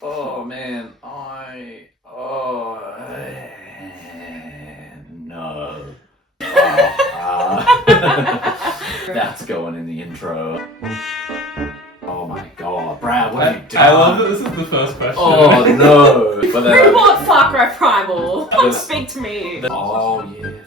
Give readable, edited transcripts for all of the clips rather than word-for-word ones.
Oh man, no. That's going in the intro. Oh my god, Brad, what have you done? I love that this is the first question. Oh no! But then, Who bought Far Cry Primal? Don't speak to me. oh yeah.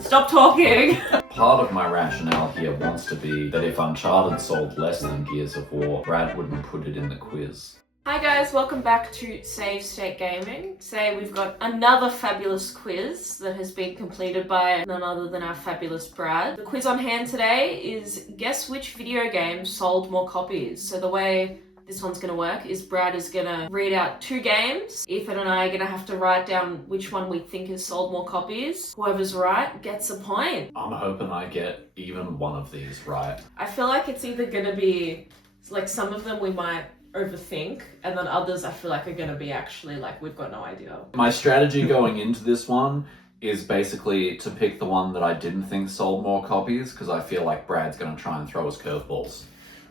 Stop talking. Part of my rationale here wants to be that if Uncharted sold less than Gears of War, Brad wouldn't put it in the quiz. Hi guys, welcome back to Save State Gaming. Today we've got another fabulous quiz that has been completed by none other than our fabulous Brad. The quiz on hand today is guess which video game sold more copies. So the way this one's going to work is Brad is going to read out two games. Ethan and I are going to have to write down which one we think has sold more copies. Whoever's right gets a point. I'm hoping I get even one of these right. I feel like it's either going to be, like some of them we might overthink, and then others I feel like are going to be actually like we've got no idea. My strategy going into this one is basically to pick the one that I didn't think sold more copies, because I feel like Brad's going to try and throw us curveballs.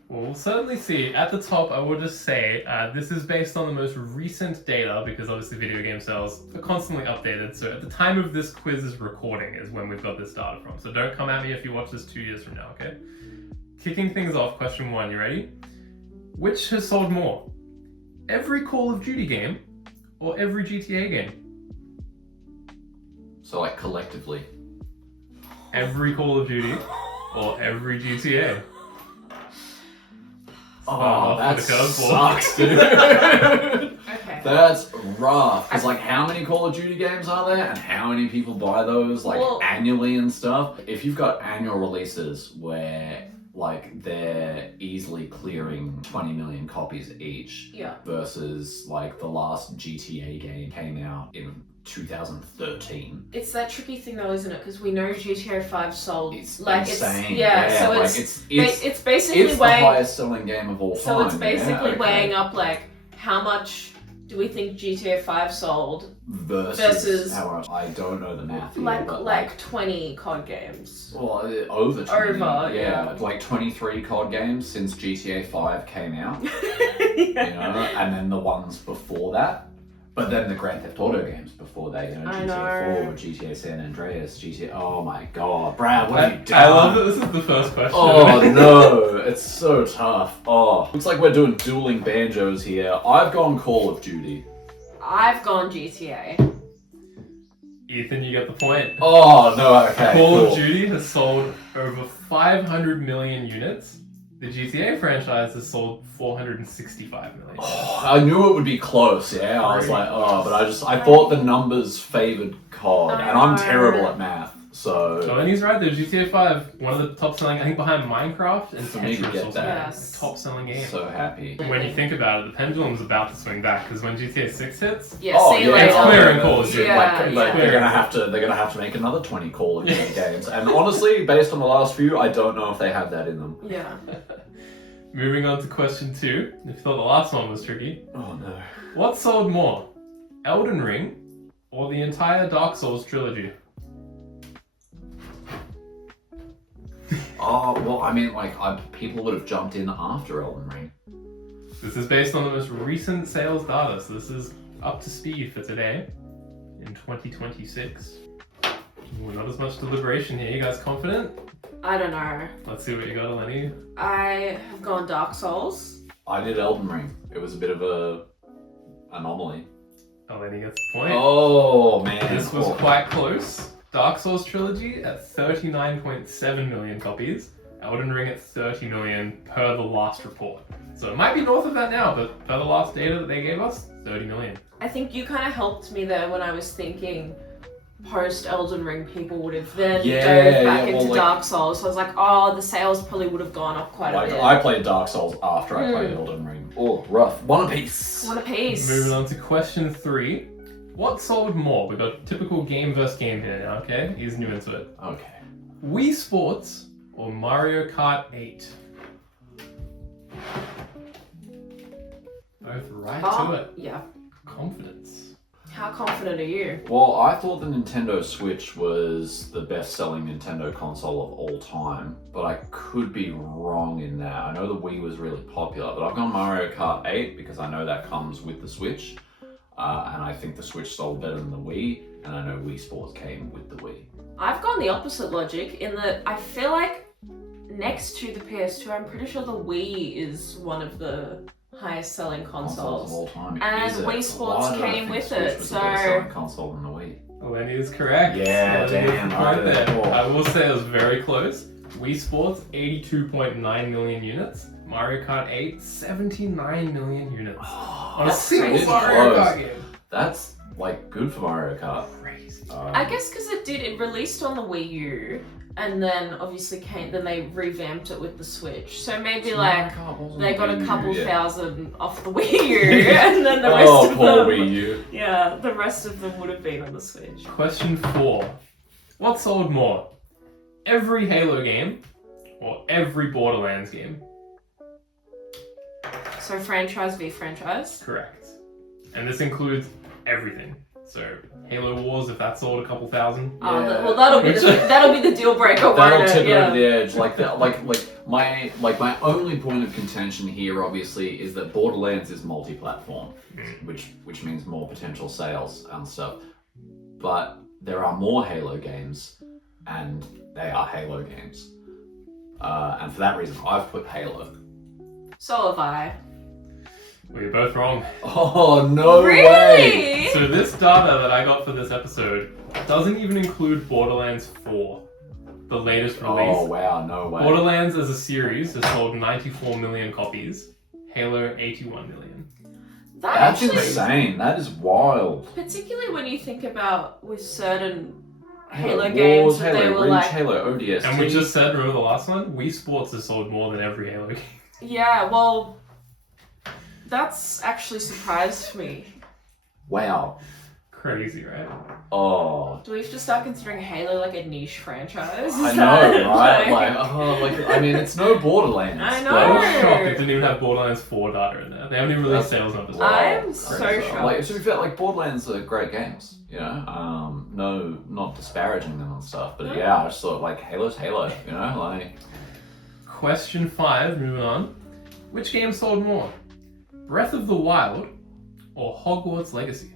Well, we'll certainly see. At the top, I will just say this is based on the most recent data, because obviously video game sales are constantly updated. So at the time of this quiz's recording is when we've got this data from. So don't come at me if you watch this 2 years from now, okay? Kicking things off, question one, you ready? Which has sold more? Every Call of Duty game or every GTA game? So like collectively. Every Call of Duty or every GTA? Oh, that sucks, sucks, dude. Okay. That's rough. Because like, how many Call of Duty games are there, and how many people buy those like annually and stuff? If you've got annual releases where like they're easily clearing 20 million copies each, Yeah. versus like the last GTA game came out in 2013. It's that tricky thing though, isn't it? Because we know GTA 5 sold It's like insane. it's so like, it's basically it's the weighing. highest selling game of all time. So it's basically okay. weighing up like how much do we think GTA 5 sold versus how much? I don't know the math here, but like 20 COD games. Well, over 20. Yeah. Like 23 COD games since GTA 5 came out. Yeah. You know, and then the ones before that. But then the Grand Theft Auto games before that, you know, GTA 4, GTA San Andreas, GTA... Oh my god, Brad, what have you done? I love that this is the first question. Oh no, it's so tough. Oh, looks like we're doing dueling banjos here. I've gone Call of Duty. I've gone GTA. Ethan, you get the point. Oh no, okay, Call of Duty has sold over 500 million units. The GTA franchise has sold 465 million. Oh, I knew it would be close, yeah. I was like, oh, but I thought the numbers favoured COD, and I'm terrible at math, so... So, and he's right there, GTA 5, one of the top selling, I think behind Minecraft and for me to get that, Yes. top selling game. So happy. When you think about it, the pendulum's about to swing back, because when GTA 6 hits, Yeah, Oh, see you yeah, later. it's clearing Call of Duty. Yeah, like yeah. they're gonna have to make another 20 Call of Duty games, and honestly, based on the last few, I don't know if they have that in them. Yeah. Moving on to question 2, if you thought the last one was tricky. Oh no. What sold more? Elden Ring or the entire Dark Souls trilogy? Oh well, I mean, like people would have jumped in after Elden Ring. This is based on the most recent sales data, so this is up to speed for today in 2026. Well, not as much deliberation here. You guys confident? I don't know. Let's see what you got, Eleni. I have gone Dark Souls. I did Elden Ring. It was a bit of a anomaly. Eleni gets the point. Oh man, This was quite close. Dark Souls trilogy at 39.7 million copies. Elden Ring at 30 million per the last report. So it might be north of that now, but per the last data that they gave us, 30 million. I think you kind of helped me there when I was thinking post Elden Ring people would have then dove back into Dark Souls. So I was like, oh, the sales probably would have gone up quite a bit. I played Dark Souls after I played Elden Ring. Oh, rough. One apiece. One apiece. Moving on to question 3. What sold more? We've got typical game versus game here now, okay? He's new into it. Okay. Wii Sports or Mario Kart 8? Both right to it. Yeah. Confidence. How confident are you? Well, I thought the Nintendo Switch was the best-selling Nintendo console of all time, but I could be wrong in that. I know the Wii was really popular, but I've gone Mario Kart 8 because I know that comes with the Switch, and I think the Switch sold better than the Wii, and I know Wii Sports came with the Wii. I've gone the opposite logic in that I feel like next to the PS2, I'm pretty sure the Wii is one of the highest selling consoles. Of all time. And Is it? Wii Sports Why did I came think with Switch it, was so... the best-selling console than the Wii. Lenny is correct. Yeah, Lenny is damn, right there. oh. I will say it was very close. Wii Sports, 82.9 million units. Mario Kart 8, 79 million units. On a That's single crazy. Mario Close. Kart game. That's like good for Mario Kart. Crazy. I guess because it released on the Wii U, and then obviously then they revamped it with the Switch. So maybe like they got a couple thousand off the Wii U, and then the rest of poor them, Wii U. yeah, the rest of them would have been on the Switch. Question 4. What sold more? Every Halo game or every Borderlands game? So franchise v franchise. Correct. And this includes everything. So Halo Wars, if that sold a couple thousand. Oh, Yeah. well, that'll be the deal breaker, won't That'll it? tip it Yeah. over the edge. My only point of contention here, obviously, is that Borderlands is multi-platform, which means more potential sales and stuff. But there are more Halo games, and they are Halo games. And for that reason, I've put Halo. So have I. Well, you're both wrong. Oh no way! Really? So this data that I got for this episode doesn't even include Borderlands 4, the latest release. Oh wow, no way. Borderlands as a series has sold 94 million copies. Halo 81 million. That's actually, insane. That is wild. particularly when you think about with certain Halo Wars, games that Halo they were Reach, like, Halo ODST. And we just said, remember the last one? Wii Sports has sold more than every Halo game. yeah, well, that's actually surprised me. Wow. Crazy, right? Oh. Do we have to start considering Halo like a niche franchise? I know, right? I mean, it's no Borderlands. I know. but- I was shocked it didn't even have Borderlands 4 data in there. They haven't even released sales numbers. I am so Crazy. shocked. Like, to be fair, like Borderlands are great games, you know. No, not disparaging them and stuff, but No. yeah, I just thought like Halo's Halo, you know, like. Question 5, moving on. Which game sold more? Breath of the Wild or Hogwarts Legacy?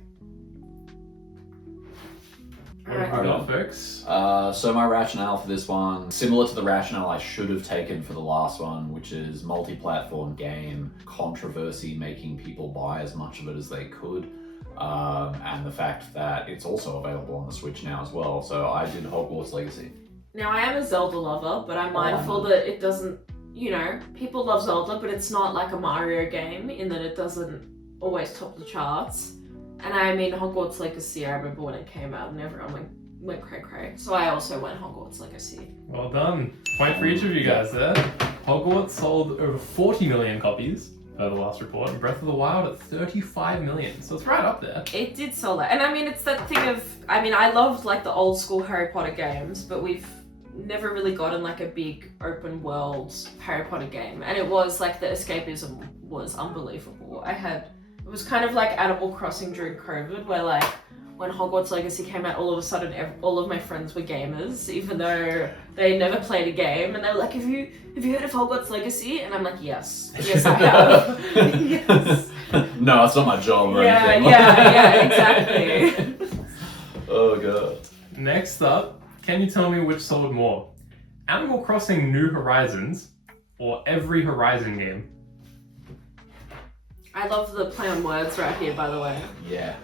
What have we got, folks? So my rationale for this one, similar to the rationale I should have taken for the last one, which is multi-platform game, controversy making people buy as much of it as they could, and the fact that it's also available on the Switch now as well. So I did Hogwarts Legacy. Now, I am a Zelda lover, but I'm mindful that it doesn't, you know, people love Zelda, but it's not like a Mario game in that it doesn't always top the charts. And I mean, Hogwarts Legacy, I remember when it came out and everyone went cray-cray. So I also went Hogwarts Legacy. Well done. Point for each of you guys there. Hogwarts sold over 40 million copies per the last report, and Breath of the Wild at 35 million. So it's right up there. It did sell that. And I mean, it's that thing of, I mean, I loved like the old school Harry Potter games, but we've never really gotten like a big open world Harry Potter game. And it was like the escapism was unbelievable. It was kind of like Animal Crossing during COVID, where like when Hogwarts Legacy came out, all of a sudden all of my friends were gamers, even though they never played a game, and they were like, have you heard of Hogwarts Legacy? And I'm like, yes I have. Yes. No, it's not my job or anything. Yeah, exactly. Oh god. Next up, can you tell me which sold more? Animal Crossing New Horizons or every Horizon game? I love the play on words right here, by the way. Yeah.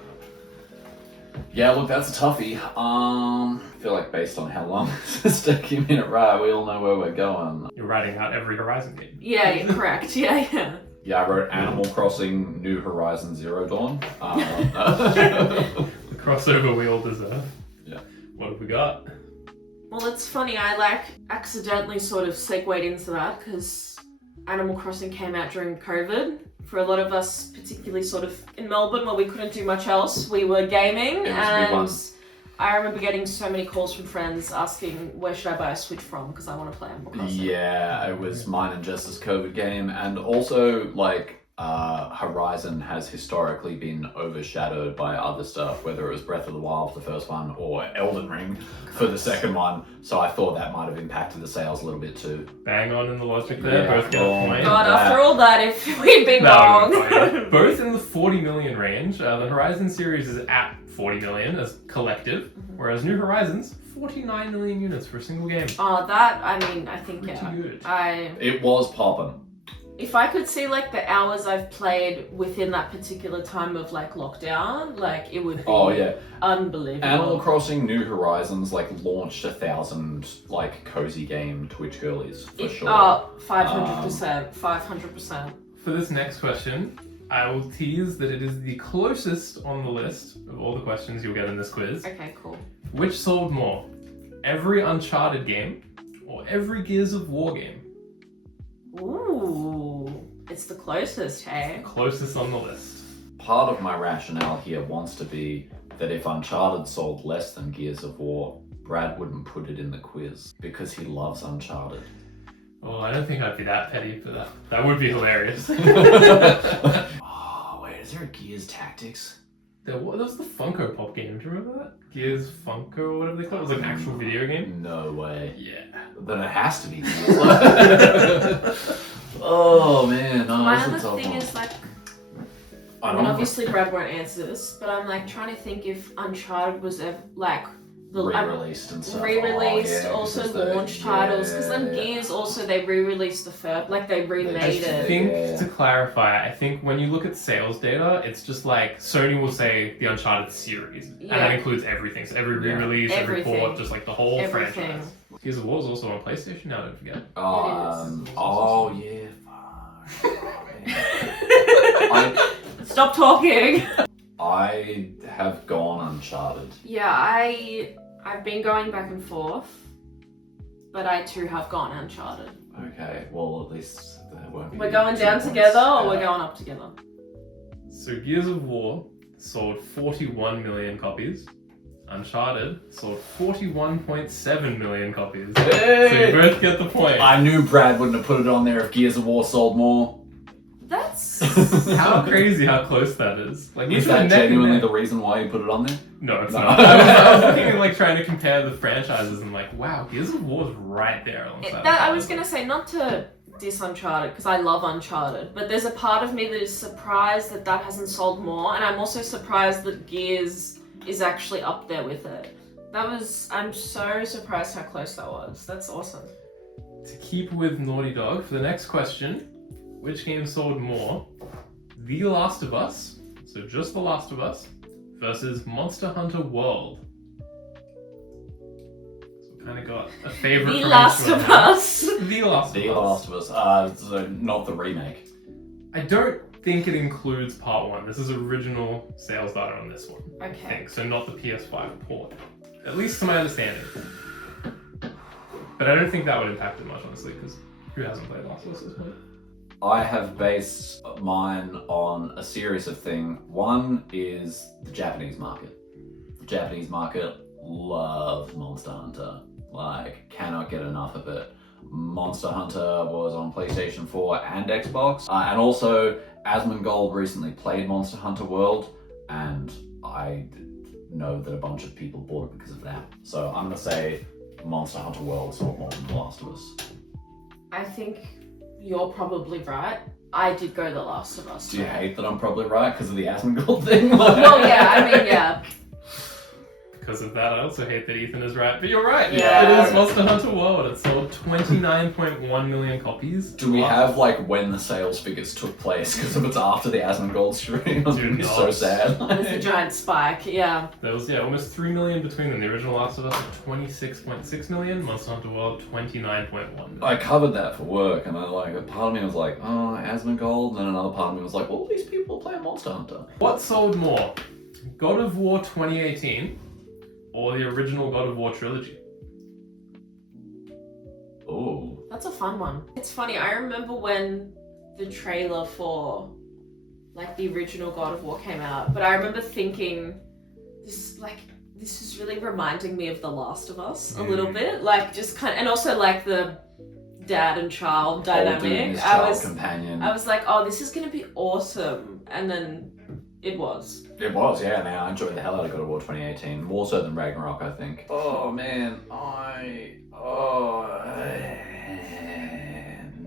Yeah, look, that's a toughie. I feel like based on how long this is taking me to write, we all know where we're going. You're writing out every Horizon game. Yeah, correct. Yeah. Yeah, I wrote Animal Crossing New Horizon Zero Dawn. The crossover we all deserve. Yeah. What have we got? Well, it's funny, I like accidentally sort of segued into that because Animal Crossing came out during COVID. For a lot of us, particularly sort of in Melbourne where we couldn't do much else, we were gaming, It was a big one. and I remember getting so many calls from friends asking where should I buy a Switch from because I want to play Animal Crossing. Yeah, it was mine and Jess's COVID game, and also like Horizon has historically been overshadowed by other stuff, whether it was Breath of the Wild for the first one or Elden Ring for the second one. So I thought that might have impacted the sales a little bit too. Bang on in the logic there. Yeah, Both get a point. God, after all that, if we'd been No, wrong. fine. Both in the 40 million range. The Horizon series is at 40 million as collective, whereas New Horizons, 49 million units for a single game. Oh, that, I mean, I think, Pretty yeah. good. It was popping. If I could see like the hours I've played within that particular time of like lockdown, like it would be unbelievable. Animal Crossing New Horizons like launched 1,000 like cozy game Twitch girlies for sure. Oh, 500%, 500%. For this next question, I will tease that it is the closest on the list of all the questions you'll get in this quiz. Okay, cool. Which sold more? Every Uncharted game or every Gears of War game? Ooh, it's the closest, hey? Closest on the list. Part of my rationale here wants to be that if Uncharted sold less than Gears of War, Brad wouldn't put it in the quiz because he loves Uncharted. Well, I don't think I'd be that petty, but that would be hilarious. Oh, wait, is there a Gears Tactics? There was the Funko Pop game. Do you remember that? Gears Funko or whatever they call it. It was like an actual video game. No way. Yeah. Then it has to be Gears. Oh man, no, My this other is a tough thing one. is like, I I don't mean, know. obviously Brad won't answer this, but I'm like trying to think if Uncharted was ever like the Re-released and stuff. re-released, Oh, yeah, also because the- launch titles, because then yeah. Gears also they re-released the first, like they remade I it. think, Yeah. to clarify, I think when you look at sales data, it's just like Sony will say the Uncharted series, and that Yeah. includes everything. So every Yeah. re-release, every Everything. port, just like the whole Everything. franchise. Gears of War is also on PlayStation now, don't forget. Oh yeah. Fuck. Stop talking. I have gone Uncharted. Yeah, I've been going back and forth, but I too have gone Uncharted. Okay, well at least there won't be. We're going 2 down points. together, or we're Yeah. going up together. So Gears of War sold 41 million copies. Uncharted sold 41.7 million copies. So Hey! you both get the point. I knew Brad wouldn't have put it on there if Gears of War sold more. That's How crazy how close that is. Like, Is these were that neck and genuinely neck. the reason why you put it on there? No, it's No. not. I was looking at like trying to compare the franchises and like, wow, Gears of War is right there alongside. that. I was gonna say not to diss Uncharted because I love Uncharted, but there's a part of me that is surprised that that hasn't sold more, and I'm also surprised that Gears is actually up there with it. I'm so surprised how close that was. That's awesome. To keep with Naughty Dog, for the next question, which game sold more? The Last of Us, so just The Last of Us, versus Monster Hunter World. So we kind of got a favorite The from Last each one of now. Us. The Last The of Us. Last of Us. So not the remake. I don't think it includes part 1. This is original sales data on this one. I Okay. think, so not the PS5 port. At least to my understanding. But I don't think that would impact it much, honestly, because who hasn't played Last of Us at this point? I have based mine on a series of things. One is the Japanese market. The Japanese market loves Monster Hunter. Like, cannot get enough of it. Monster Hunter was on PlayStation 4 and Xbox. And also, Asmongold recently played Monster Hunter World, and I know that a bunch of people bought it because of that. So I'm going to say Monster Hunter World sold more than The Last of Us. I think you're probably right. I did go The Last of Us. Do you so- hate that I'm probably right because of the Asmongold thing? Well, yeah, I mean, yeah. Because of that, I also hate that Ethan is right. But you're right. Yeah. It is Monster Hunter World. It sold 29.1 million copies. Do we have like when the sales figures took place? Because if it's after the Asmongold stream, I'm Do gonna be so not. sad. There's a giant spike, yeah. There was, almost 3 million between them. The original Last of Us was 26.6 million. Monster Hunter World, 29.1 million. I covered that for work, and I like a part of me was like, oh, Asmongold, and then another part of me was like, all these people are playing Monster Hunter. What sold more? God of War 2018 or the original God of War trilogy? Oh, That's a fun one. It's funny, I remember when the trailer for like the original God of War came out, but I remember thinking this is really reminding me of The Last of Us a little bit. Like just kind of, and also like the dad and child Old dude and dynamic. his child companion. I was like, oh, this is gonna be awesome, and then it was. It was, yeah, man. I enjoyed the hell out of God of War 2018. More so than Ragnarok, I think. Oh, man.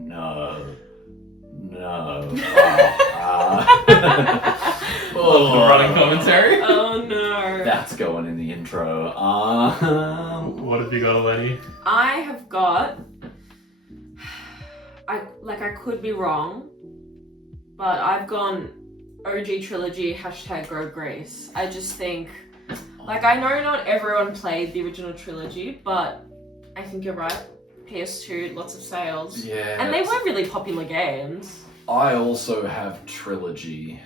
No. Love the running commentary. Oh no. That's going in the intro. What have you got, Eleni? I have got. I could be wrong, but I've gone OG trilogy #Grow Grace. I just think, like, I know not everyone played the original trilogy, but I think you're right. PS2, lots of sales. Yeah. And they were really popular games. I also have trilogy,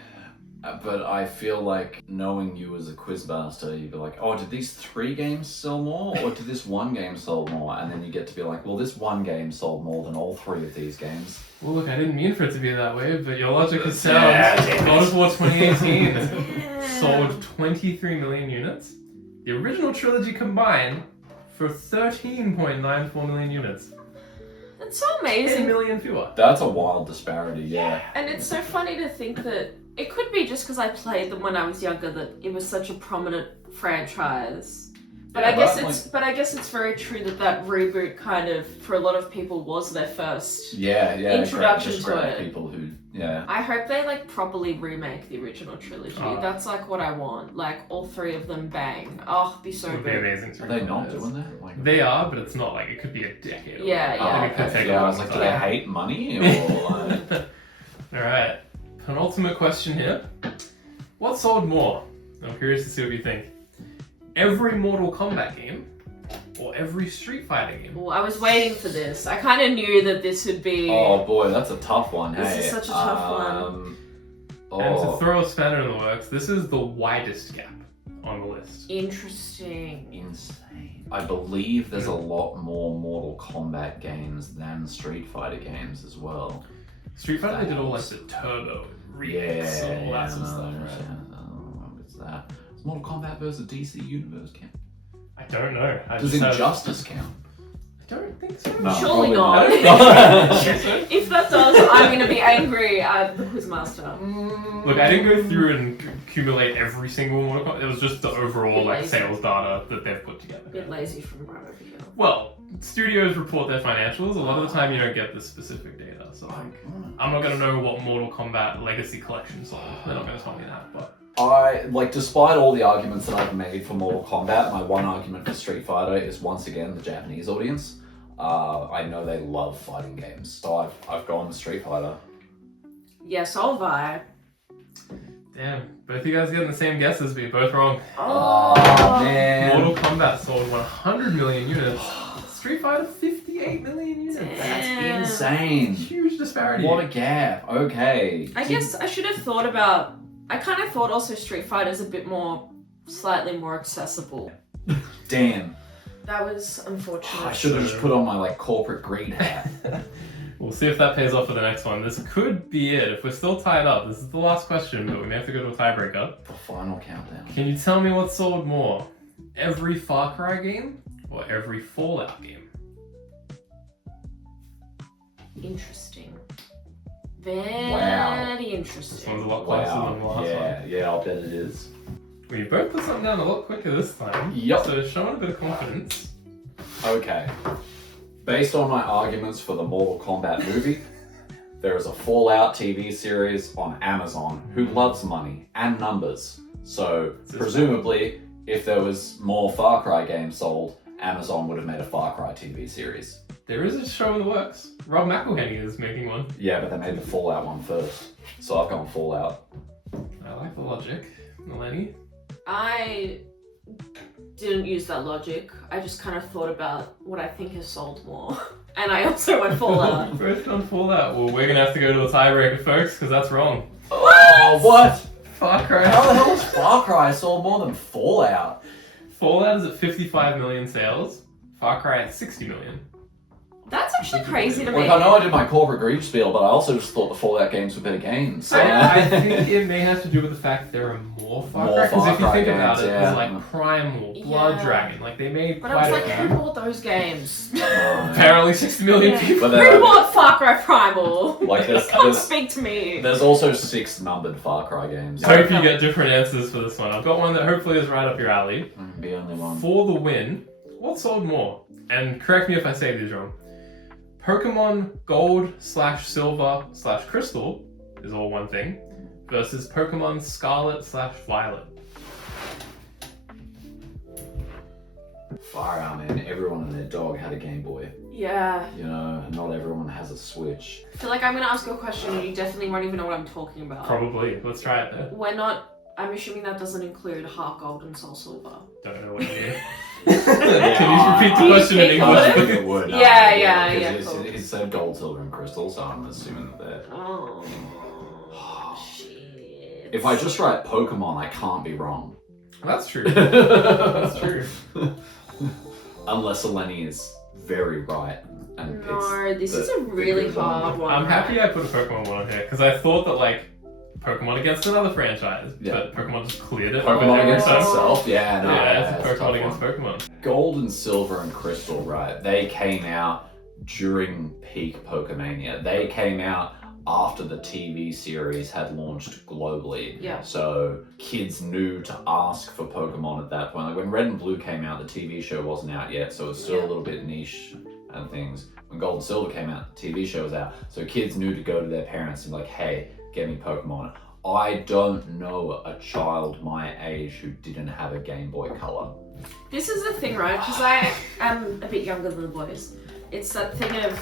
but I feel like knowing you as a quizmaster, you'd be like, oh, did these 3 games sell more, or did this 1 game sell more? And then you get to be like, well, this 1 game sold more than all 3 of these games. Well, look, I didn't mean for it to be that way, but your logic is sound. Yeah, God of War 2018 sold 23 million units. The original trilogy combined for 13.94 million units. That's so 10 amazing. million fewer. That's a wild disparity, yeah. And it's so funny to think that it could be just because I played them when I was younger that it was such a prominent franchise. But Yeah, I guess it's very true that reboot kind of for a lot of people was their first. Introduction just to great it. People who, yeah. I hope they like properly remake the original trilogy. Oh. That's like what I want. Like all 3 of them bang. Oh, it'd be so Would be good. amazing. Are they not doing that? Like, They are, but it's not like it could be a decade. away. Yeah, I yeah. think it could take a I long was like, do time. they hate money or like? All right, penultimate question here. What sold more? I'm curious to see what you think. Every Mortal Kombat game or every Street Fighter game? Well, I was waiting for this. I kind of knew that this would be. Oh boy, that's a tough one. This hey. is such a tough one. And to throw a spanner in the works, this is the widest gap on the list. Interesting. Insane. I believe there's a lot more Mortal Kombat games than Street Fighter games as well. Street Fighter, they did all like the turbo remakes and all that sort of stuff, right? What's that? Does Mortal Kombat versus DC Universe count? I don't know. Does Injustice count? I don't think so. No, Surely probably not. So, If that does, I'm going to be angry at the Quizmaster. look, I didn't go through and accumulate every single Mortal Kombat. It was just the overall like Lazy. sales data that they've put together. Bit lazy from right over here. Well, studios report their financials. A lot of the time, you don't get the specific data. So like, I'm not gonna know what Mortal Kombat Legacy Collection sold. They're not gonna tell me that. But Despite all the arguments that I've made for Mortal Kombat, my one argument for Street Fighter is once again the Japanese audience. I know they love fighting games, so I've gone with Street Fighter. Yes, so have I. damn, both you guys getting the same guess as me. Both wrong. Oh man. Mortal Kombat sold 100 million units. Street Fighter 58 million units. Damn. That's insane. Huge disparity. What a gap. Okay. I guess I should have thought about. I kind of thought also Street Fighter's a bit more, slightly more accessible. Damn. That was unfortunate. I should have just put on my corporate greed hat. We'll see if that pays off for the next one. This could be it. If we're still tied up, this is the last question, but we may have to go to a tiebreaker. The final countdown. Can you tell me what sold more? Every Far Cry game or every Fallout game? Interesting. Very Wow. This interesting. one's a lot closer than the last one. Yeah, I'll bet it is. Well, you both put something down a lot quicker this time. Yep. So showing a bit of confidence. Okay. Based on my arguments for the Mortal Kombat movie, there is a Fallout TV series on Amazon who loves money and numbers. So, presumably, if there was more Far Cry games sold, Amazon would have made a Far Cry TV series. There is a show in the works. Rob McElhenney is making one. Yeah, but they made the Fallout one first. So I've gone Fallout. I like the logic. Eleni? I didn't use that logic. I just kind of thought about what I think has sold more. And I also went Fallout. Both on Fallout. Well, we're gonna have to go to a tiebreaker, folks, because that's wrong. Oh, what? Far Cry. How the hell is Far Cry sold more than Fallout? Fallout is at 55 million sales. Far Cry at 60 million. That's actually crazy to me. Like, I know I did my corporate grief spiel, but I also just thought the Fallout games were better games. I think it may have to do with the fact there are more Far Cry. Because if you think about it, there's like Primal, Blood Dragon. Like they made But I was like, who bought those games? Apparently 60 million people. Who bought Far Cry Primal? Like Come speak to me. There's also 6 numbered Far Cry games. I hope you get different answers for this one. I've got one that hopefully is right up your alley. The only one. For the win, what sold more? And correct me if I say these wrong. Pokemon Gold/Silver/Crystal is all one thing versus Pokemon Scarlet/Violet. Far out, man. Everyone and their dog had a Game Boy. Yeah. You know, and not everyone has a Switch. I feel like I'm gonna ask you a question and you definitely won't even know what I'm talking about. Probably. Let's try it though. We're not. I'm assuming that doesn't include Heart Gold and Soul Silver. Don't know what you mean. Yeah, Can you repeat the question in English? I think it would. Yeah, Cool. cool. It said Gold, Silver, and Crystal, so I'm assuming that they're... Oh, shit. If I just write Pokemon, I can't be wrong. That's true. That's true. Unless Eleni is very right and No, this is a really hard one. I'm happy I put a Pokemon one on here because I thought that like Pokemon against another franchise, but Pokemon just cleared it. Pokemon against itself. itself, yeah, no. Yeah, it's Pokemon against Pokemon. Gold and Silver and Crystal, right? They came out during peak Pokemania. They came out after the TV series had launched globally. Yeah. So kids knew to ask for Pokemon at that point. Like when Red and Blue came out, the TV show wasn't out yet, so it was still a little bit niche and things. When Gold and Silver came out, the TV show was out, so kids knew to go to their parents and be like, hey, get me Pokemon. I don't know a child my age who didn't have a Game Boy Color. This is the thing, right? Because I am a bit younger than the boys. It's that thing of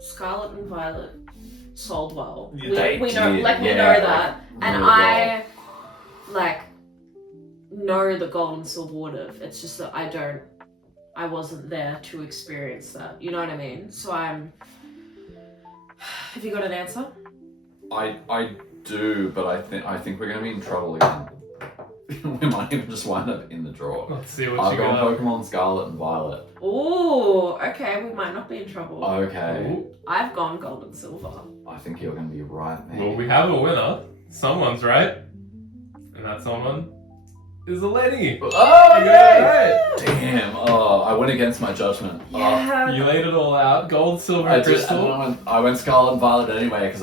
Scarlet and Violet sold well. We know, like we know that, and I like know the Gold and Silver would have. It's just that I wasn't there to experience that. You know what I mean? So I'm. Have you got an answer? I do, but I think we're gonna be in trouble again. We might even just wind up in the draw. Let's see what I've you got got. Pokemon Scarlet and Violet. Oh, okay. We might not be in trouble. Okay. Ooh. I've gone Gold and Silver. I think you're gonna be right, man. Well, we have a winner. Someone's right, and that someone is Eleni. Oh, You got it right. Damn. Oh, I went against my judgment. Yeah. You laid it all out. Gold, silver, I crystal. I went Scarlet and Violet anyway because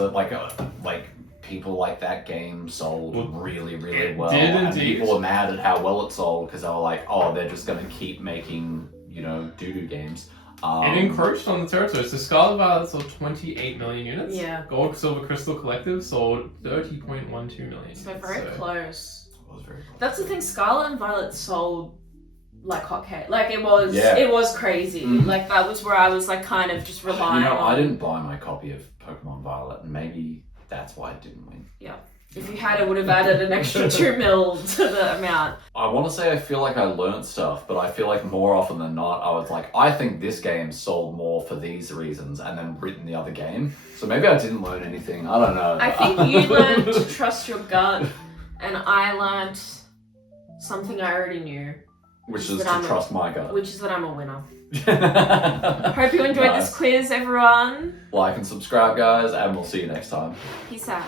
like people like that game sold Well, really it well. did And indeed. people were mad at how well it sold because they were like, oh, they're just gonna keep making doo-doo games. It encroached on the territory. So Scarlet Violet sold 28 million units. Yeah. Gold, Silver, Crystal Collective sold 30.12 million. So very close. It was very close. That's the thing. Scarlet and Violet sold like hotcakes. Like it was crazy. Mhm. Like that was where I was like kind of just relying on. I didn't buy my copy of Pokemon Violet, and maybe that's why it didn't win. Yeah. If you had, it would have added an extra 2 mil to the amount. I want to say I feel like I learned stuff, but I feel like more often than not, I was like, I think this game sold more for these reasons, and then written the other game. So maybe I didn't learn anything. I don't know. I think you learned to trust your gut, and I learned something I already knew, Which is to trust my gut. which is that I'm a winner. Hope you enjoyed this quiz, everyone. Like and subscribe, guys, and we'll see you next time. Peace out.